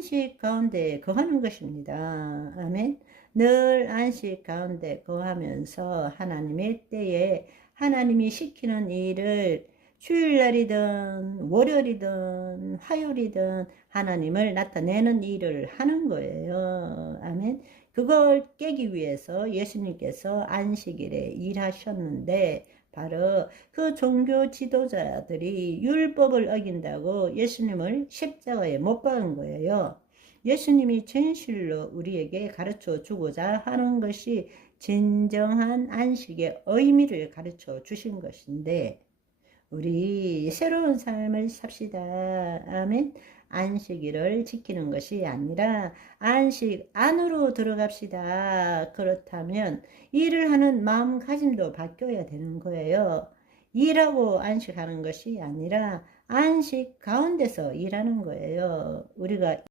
안식 가운데 거하는 것입니다. 아멘. 늘 안식 가운데 거하면서 하나님의 때에 하나님이 시키는 일을 주일날이든 월요일이든 화요일이든 하나님을 나타내는 일을 하는 거예요. 아멘. 그걸 깨기 위해서 예수님께서 안식일에 일하셨는데 바로 그 종교 지도자들이 율법을 어긴다고 예수님을 십자가에 못 박은 거예요. 예수님이 진실로 우리에게 가르쳐 주고자 하는 것이 진정한 안식의 의미를 가르쳐 주신 것인데 우리 새로운 삶을 삽시다. 아멘. 안식일을 지키는 것이 아니라 안식 안으로 들어갑시다. 그렇다면 일을 하는 마음가짐도 바뀌어야 되는 거예요. 일하고 안식하는 것이 아니라 안식 가운데서 일하는 거예요. 우리가